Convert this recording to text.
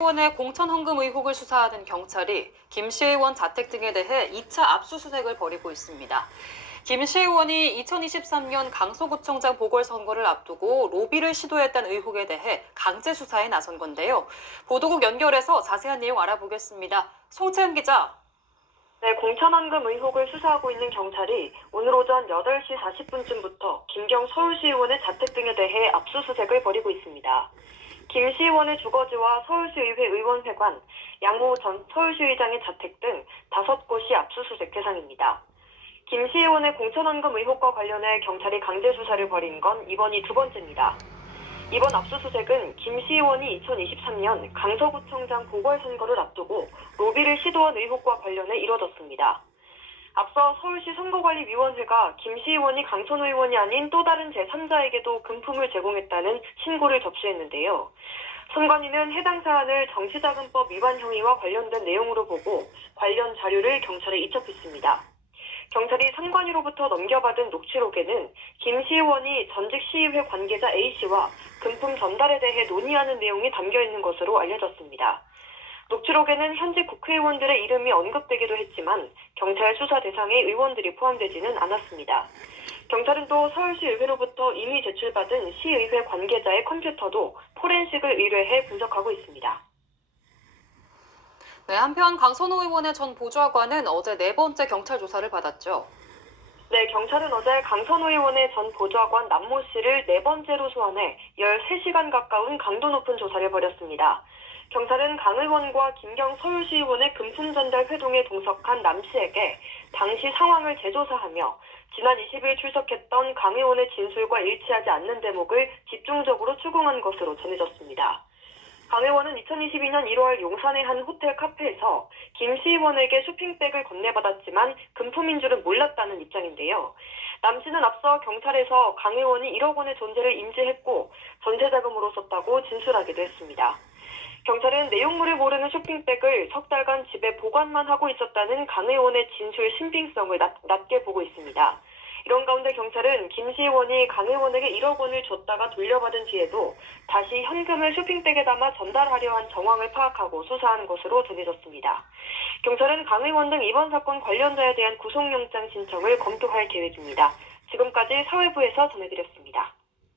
의원의 공천 헌금 의혹을 수사하는 경찰이 김씨 의원 자택 등에 대해 2차 압수수색을 벌이고 있습니다. 김씨 의원이 2023년 강서구청장 보궐선거를 앞두고 로비를 시도했다는 의혹에 대해 강제 수사에 나선 건데요. 보도국 연결해서 자세한 내용 알아보겠습니다. 송채은 기자. 네, 공천헌금 의혹을 수사하고 있는 경찰이 오늘 오전 8시 40분쯤부터 김경 서울시 의원의 자택 등에 대해 압수수색을 벌이고 있습니다. 김 시 의원의 주거지와 서울시의회 의원회관, 양호 전 서울시의장의 자택 등 5곳이 압수수색 대상입니다. 김 시 의원의 공천헌금 의혹과 관련해 경찰이 강제 수사를 벌인 건 이번이 두 번째입니다. 이번 압수수색은 김 시 의원이 2023년 강서구청장 보궐선거를 앞두고 로비를 시도한 의혹과 관련해 이뤄졌습니다. 앞서 서울시 선거관리위원회가 김 시 의원이 강선 의원이 아닌 또 다른 제3자에게도 금품을 제공했다는 신고를 접수했는데요. 선관위는 해당 사안을 정치자금법 위반 혐의와 관련된 내용으로 보고 관련 자료를 경찰에 이첩했습니다. 경찰이 선관위로부터 넘겨받은 녹취록에는 김 시 의원이 전직 시의회 관계자 A씨와 금품 전달에 대해 논의하는 내용이 담겨 있는 것으로 알려졌습니다. 녹취록에는 현직 국회의원들의 이름이 언급되기도 했지만 경찰 수사 대상에 의원들이 포함되지는 않았습니다. 경찰은 또 서울시의회로부터 이미 제출받은 시의회 관계자의 컴퓨터도 포렌식을 의뢰해 분석하고 있습니다. 네, 한편 강선호 의원의 전 보좌관은 어제 네 번째 경찰 조사를 받았죠. 네, 경찰은 어제 강선호 의원의 전 보좌관 남모 씨를 네 번째로 소환해 13시간 가까운 강도 높은 조사를 벌였습니다. 경찰은 강 의원과 김경 서울시 의원의 금품 전달 회동에 동석한 남 씨에게 당시 상황을 재조사하며 지난 20일 출석했던 강 의원의 진술과 일치하지 않는 대목을 집중적으로 추궁한 것으로 전해졌습니다. 강 의원은 2022년 1월 용산의 한 호텔 카페에서 김 시 의원에게 쇼핑백을 건네받았지만 금품인 줄은 몰랐다는 입장인데요. 남 씨는 앞서 경찰에서 강 의원이 1억 원의 존재를 인지했고 전세자금으로 썼다고 진술하기도 했습니다. 경찰은 내용물을 모르는 쇼핑백을 석 달간 집에 보관만 하고 있었다는 강 의원의 진술 신빙성을 낮게 보고 있습니다. 이런 가운데 경찰은 김 시 의원이 강 의원에게 1억 원을 줬다가 돌려받은 뒤에도 다시 현금을 쇼핑백에 담아 전달하려 한 정황을 파악하고 수사한 것으로 전해졌습니다. 경찰은 강 의원 등 이번 사건 관련자에 대한 구속영장 신청을 검토할 계획입니다. 지금까지 사회부에서 전해드렸습니다.